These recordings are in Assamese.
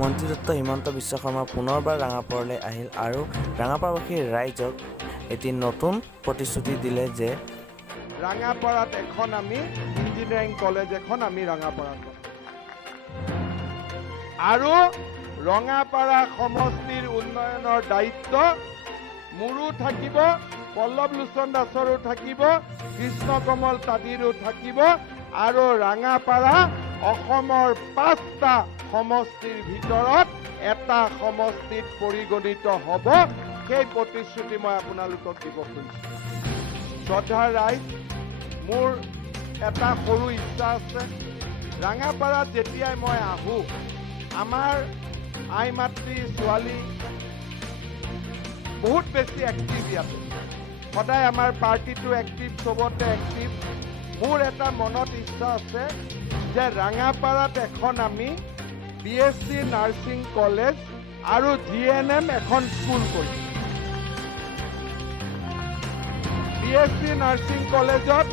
মন্ত্ৰীদত্ত হিমন্ত বিশ্ব শৰ্মা পুনৰবাৰ ৰাঙাপাৰালৈ আহিল আৰু ৰাঙাপাৰাবাসীৰ ৰাইজক এটি নতুন প্ৰতিশ্ৰুতি দিলে যে ৰাঙাপাৰাত এখন আমি ইঞ্জিনিয়াৰিং কলেজ এখন আমি ৰাঙাপাৰাত আৰু ৰঙাপাৰা সমষ্টিৰ উন্নয়নৰ দায়িত্ব মোৰো থাকিব, পল্লৱ লোচন দাসৰো থাকিব, কৃষ্ণ কমল তাঁতীৰো থাকিব আৰু ৰাঙাপাৰা অসমৰ 5টা সমষ্টিৰ ভিতৰত এটা সমষ্টিত পৰিগণিত হ'ব। সেই প্ৰতিশ্ৰুতি মই আপোনালোকক দিব খুজিছোঁ। শ্ৰদ্ধাৰ ৰাইজ, মোৰ এটা সৰু ইচ্ছা আছে। ৰাঙাপাৰাত যেতিয়াই মই আহোঁ, আমাৰ আই মাতৃ ছোৱালী বহুত বেছি এক্টিভ ইয়াতে, সদায় আমাৰ পাৰ্টিটো এক্টিভ, চবতে এক্টিভ। মোৰ এটা মনত ইচ্ছা আছে যে ৰাঙাপাৰাত এখন আমি BSc নাৰ্ছিং কলেজ আৰু GNM এখন স্কুল কৰিম। BSc নাৰ্ছিং কলেজত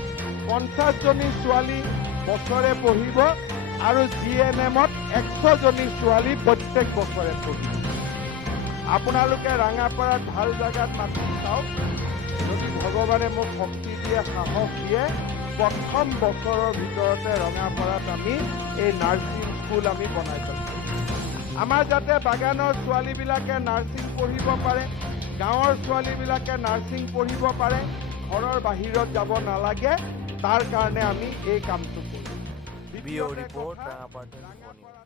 50জনী ছোৱালী বছৰে পঢ়িব আৰু GNMত 100জনী ছোৱালী প্ৰত্যেক বছৰে পঢ়িব। আপোনালোকে ৰাঙাপাৰাত ভাল জাগাত মাতি চাওক, যদি ভগৱানে মোক শক্তি দিয়ে, সাহস দিয়ে, প্ৰথম বছৰৰ ভিতৰতে ৰঙাপাৰাত আমি এই নাৰ্ছিং স্কুল আমি বনাই পেলাম। আমাৰ যাতে বাগানৰ ছোৱালীবিলাকে নাৰ্ছিং পঢ়িব পাৰে, গাঁৱৰ ছোৱালীবিলাকে নাৰ্ছিং পঢ়িব পাৰে, ঘৰৰ বাহিৰত যাব নালাগে, তাৰ কাৰণে আমি এই কামটো কৰিম। Video' report Rangapara 24 news.